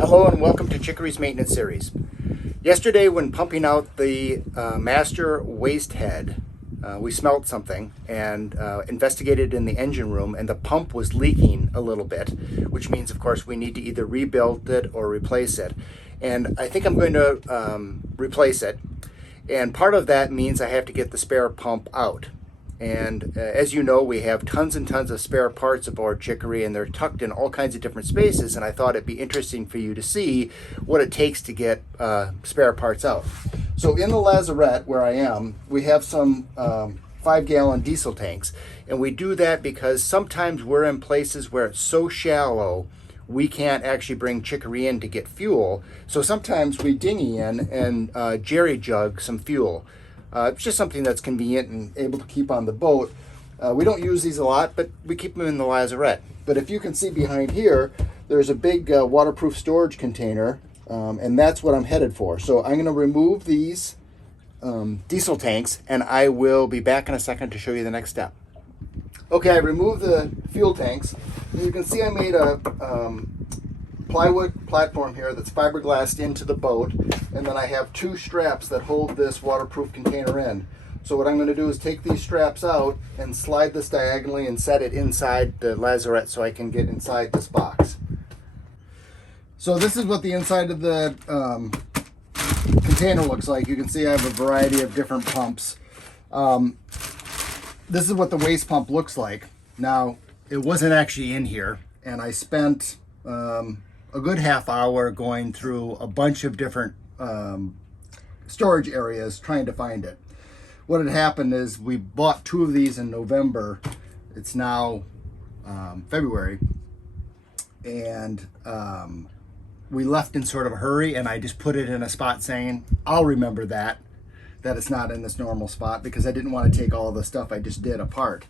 Hello and welcome to Chicory's maintenance series. Yesterday when pumping out the master waste head, we smelled something and investigated in the engine room, and the pump was leaking a little bit, which means of course we need to either rebuild it or replace it. And I think I'm going to replace it, and part of that means I have to get the spare pump out. And as you know, we have tons and tons of spare parts aboard Chicory, and they're tucked in all kinds of different spaces, and I thought it'd be interesting for you to see what it takes to get spare parts out. So in the lazarette where I am, we have some 5-gallon diesel tanks, and we do that because sometimes we're in places where it's so shallow we can't actually bring Chicory in to get fuel. So sometimes we dinghy in and jerry jug some fuel. It's just something that's convenient and able to keep on the boat. We don't use these a lot, but we keep them in the lazarette. But if you can see behind here, there's a big waterproof storage container, and that's what I'm headed for. So I'm going to remove these diesel tanks, and I will be back in a second to show you the next step. Okay, I removed the fuel tanks. As you can see, I made a plywood platform here that's fiberglassed into the boat, and then I have 2 straps that hold this waterproof container in. So what I'm going to do is take these straps out and slide this diagonally and set it inside the lazarette so I can get inside this box. So this is what the inside of the container looks like. You can see I have a variety of different pumps. This is what the waste pump looks like. Now, it wasn't actually in here, and I spent a good half hour going through a bunch of different storage areas trying to find it. What had happened is we bought 2 of these in November. It's now February, and we left in sort of a hurry, and I just put it in a spot saying, I'll remember that it's not in this normal spot, because I didn't want to take all the stuff I just did apart.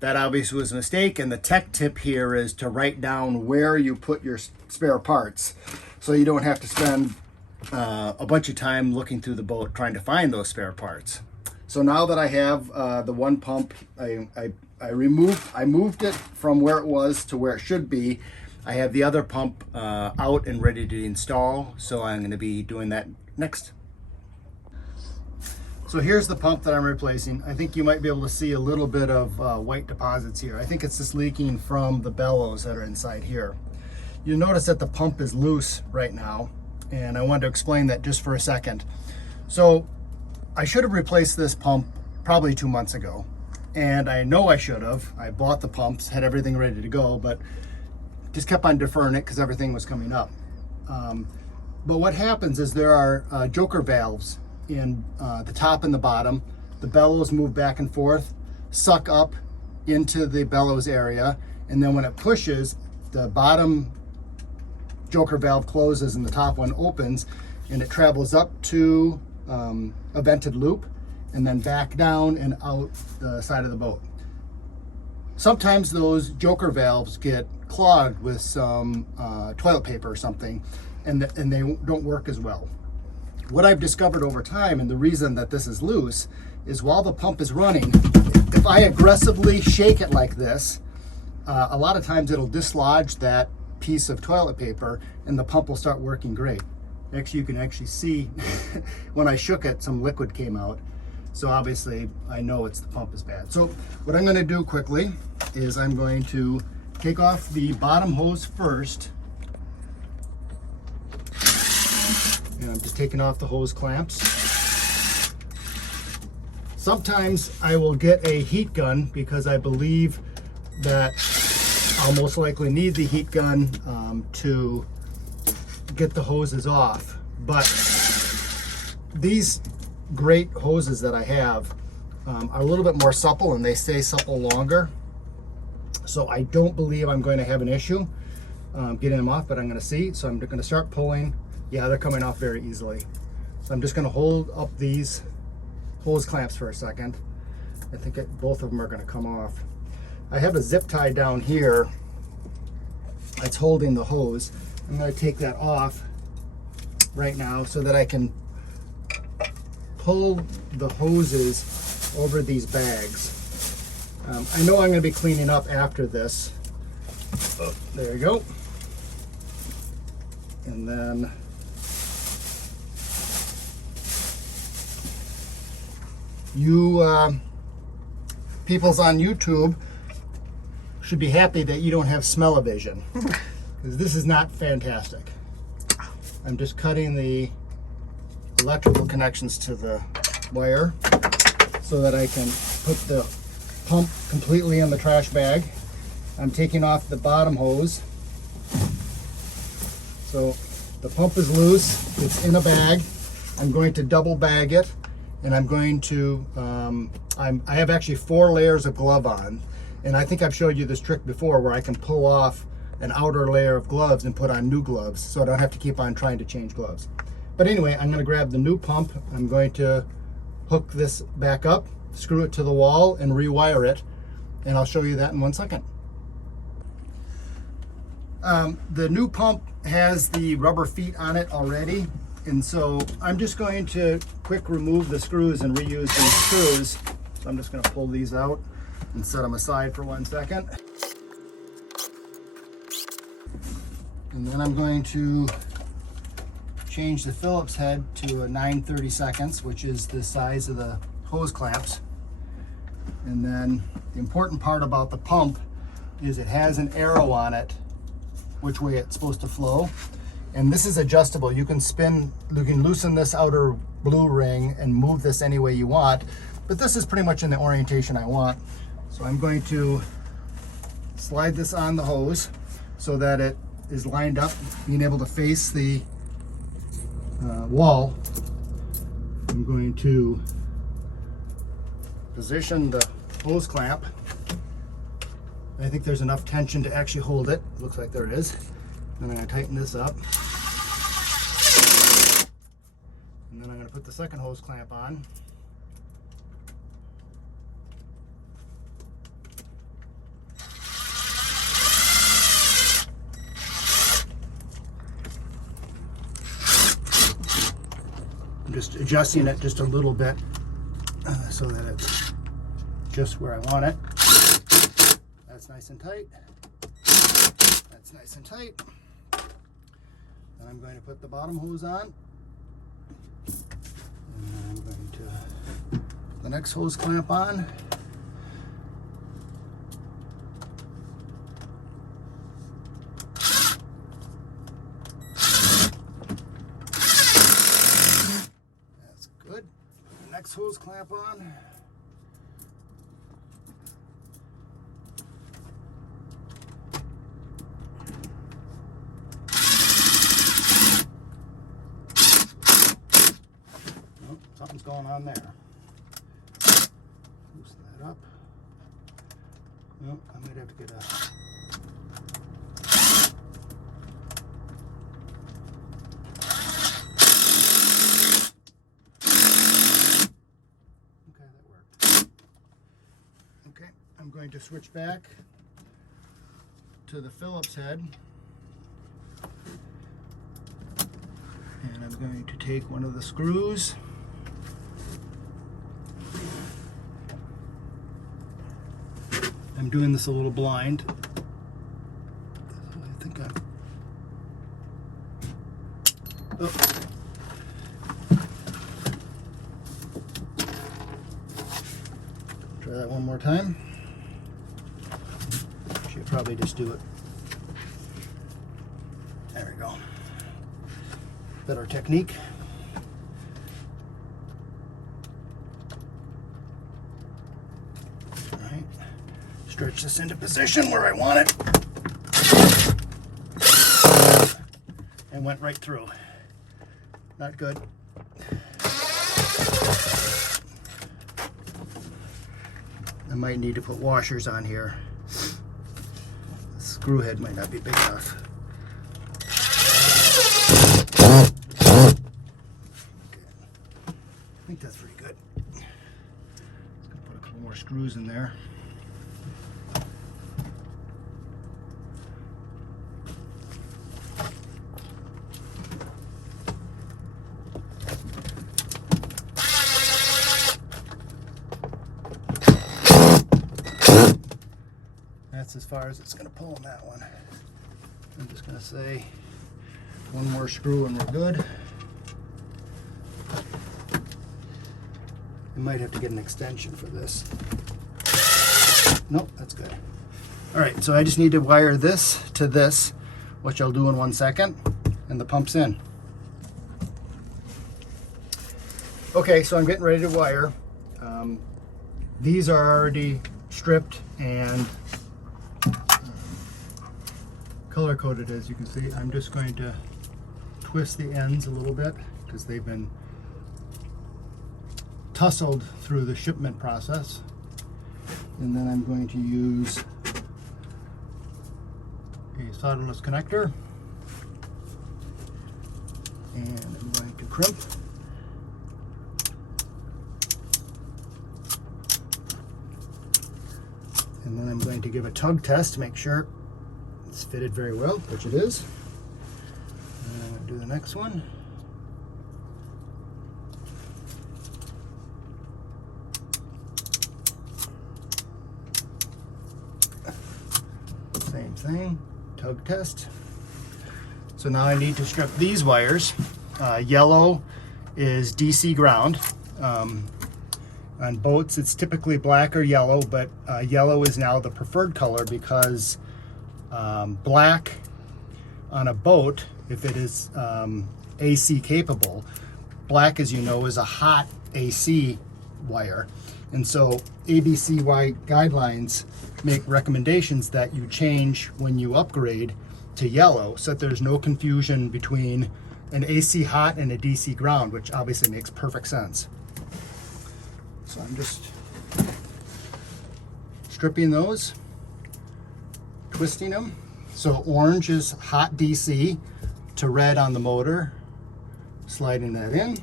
That obviously was a mistake, and the tech tip here is to write down where you put your spare parts so you don't have to spend a bunch of time looking through the boat trying to find those spare parts. So now that I have the one pump, I moved it from where it was to where it should be. I have the other pump out and ready to install, so I'm going to be doing that next. So here's the pump that I'm replacing. I think you might be able to see a little bit of white deposits here. I think it's just leaking from the bellows that are inside here. You'll notice that the pump is loose right now, and I wanted to explain that just for a second. So I should have replaced this pump probably 2 months ago, and I know I should have. I bought the pumps, had everything ready to go, but just kept on deferring it because everything was coming up. But what happens is there are joker valves in the top and the bottom. The bellows move back and forth, suck up into the bellows area, and then when it pushes, the bottom joker valve closes and the top one opens, and it travels up to a vented loop and then back down and out the side of the boat. Sometimes those joker valves get clogged with some toilet paper or something, and they don't work as well. What I've discovered over time, and the reason that this is loose, is while the pump is running, if I aggressively shake it like this, a lot of times it'll dislodge that piece of toilet paper and the pump will start working great. Actually, you can actually see when I shook it, some liquid came out. So obviously I know the pump is bad. So what I'm going to do quickly is I'm going to take off the bottom hose first. And I'm just taking off the hose clamps. Sometimes I will get a heat gun because I believe that I'll most likely need the heat gun to get the hoses off. But these great hoses that I have are a little bit more supple, and they stay supple longer. So I don't believe I'm going to have an issue getting them off, but I'm going to see. So I'm going to start pulling. Yeah, they're coming off very easily. So I'm just going to hold up these hose clamps for a second. I think both of them are going to come off. I have a zip tie down here that's holding the hose. I'm going to take that off right now so that I can pull the hoses over these bags. I know I'm going to be cleaning up after this. There you go. And then you peoples on YouTube should be happy that you don't have smell-o-vision, because this is not fantastic. I'm just cutting the electrical connections to the wire so that I can put the pump completely in the trash bag. I'm taking off the bottom hose. So the pump is loose, it's in a bag. I'm going to double bag it, and I'm going to, I have actually 4 layers of glove on, and I think I've showed you this trick before where I can pull off an outer layer of gloves and put on new gloves so I don't have to keep on trying to change gloves. But anyway, I'm going to grab the new pump, I'm going to hook this back up, screw it to the wall, and rewire it, and I'll show you that in 1 second. The new pump has the rubber feet on it already, and so I'm just going to quick remove the screws and reuse these screws. So I'm just going to pull these out and set them aside for 1 second. And then I'm going to change the Phillips head to a 9/32, which is the size of the hose clamps. And then the important part about the pump is it has an arrow on it which way it's supposed to flow. And this is adjustable. You can loosen this outer blue ring and move this any way you want, but this is pretty much in the orientation I want. So I'm going to slide this on the hose so that it is lined up, being able to face the wall. I'm going to position the hose clamp. I think there's enough tension to actually hold it. Looks like there is. Then I'm going to tighten this up. And then I'm going to put the second hose clamp on. I'm just adjusting it just a little bit so that it's just where I want it. That's nice and tight. That's nice and tight. Then I'm going to put the bottom hose on. And I'm going to put the next hose clamp on. That's good. The next hose clamp on. Something's going on there. Loosen that up. Nope, I might have to get a... Okay, that worked. Okay, I'm going to switch back to the Phillips head. And I'm going to take one of the screws. I'm doing this a little blind. I think I'm... Oh. Try that one more time. Should probably just do it. There we go. Better technique. Stretch this into position where I want it. And went right through. Not good. I might need to put washers on here. The screw head might not be big enough. Okay. I think that's pretty good. Just gonna put a couple more screws in there. That's as far as it's going to pull on that one. I'm just going to say One more screw and we're good. I might have to get an extension for this. Nope, that's good. All right, so I just need to wire this to this, which I'll do in 1 second, and the pump's in. Okay, so I'm getting ready to wire. These are already stripped and color coded, as you can see. I'm just going to twist the ends a little bit because they've been tussled through the shipment process. And then I'm going to use a solderless connector, and I'm going to crimp. And then I'm going to give a tug test to make sure it's fitted very well, which it is. And I'm going to do the next one. Same thing, tug test. So now I need to strip these wires. Yellow is DC ground. On boats it's typically black or yellow, but yellow is now the preferred color because black on a boat, if it is AC capable, black, as you know, is a hot AC wire. And so ABCY guidelines make recommendations that you change when you upgrade to yellow so that there's no confusion between an AC hot and a DC ground, which obviously makes perfect sense. So I'm just stripping those, twisting them. So orange is hot DC to red on the motor, sliding that in.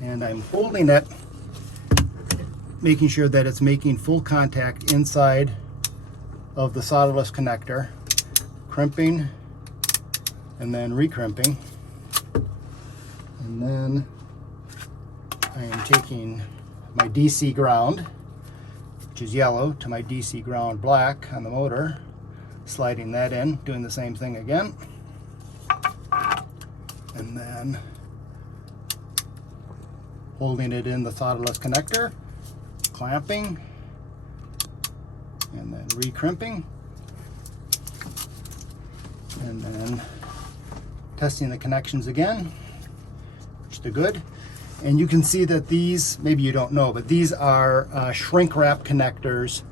And I'm holding it, making sure that it's making full contact inside of the solderless connector, crimping and then recrimping. And then I am taking my DC ground, which is yellow, to my DC ground black on the motor, sliding that in, doing the same thing again. And then holding it in the solderless connector, clamping, and then recrimping, and then testing the connections again, which they're good. And you can see that these, maybe you don't know, but these are shrink wrap connectors.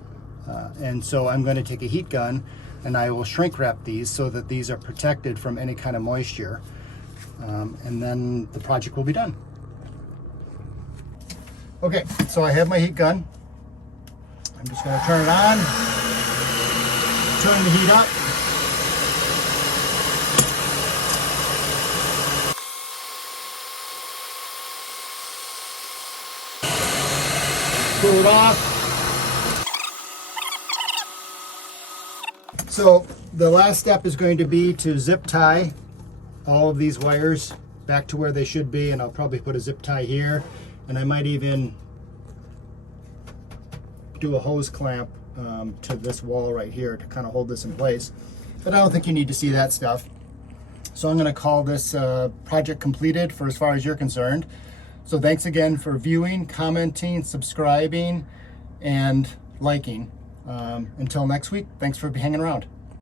And so I'm going to take a heat gun and I will shrink wrap these so that these are protected from any kind of moisture. And then the project will be done. Okay, so I have my heat gun. I'm just going to turn it on, turn the heat up. Cool it off. So the last step is going to be to zip tie all of these wires back to where they should be, and I'll probably put a zip tie here, and I might even do a hose clamp to this wall right here to kind of hold this in place. But I don't think you need to see that stuff. So I'm going to call this project completed for as far as you're concerned. So thanks again for viewing, commenting, subscribing, and liking. Until next week, thanks for hanging around.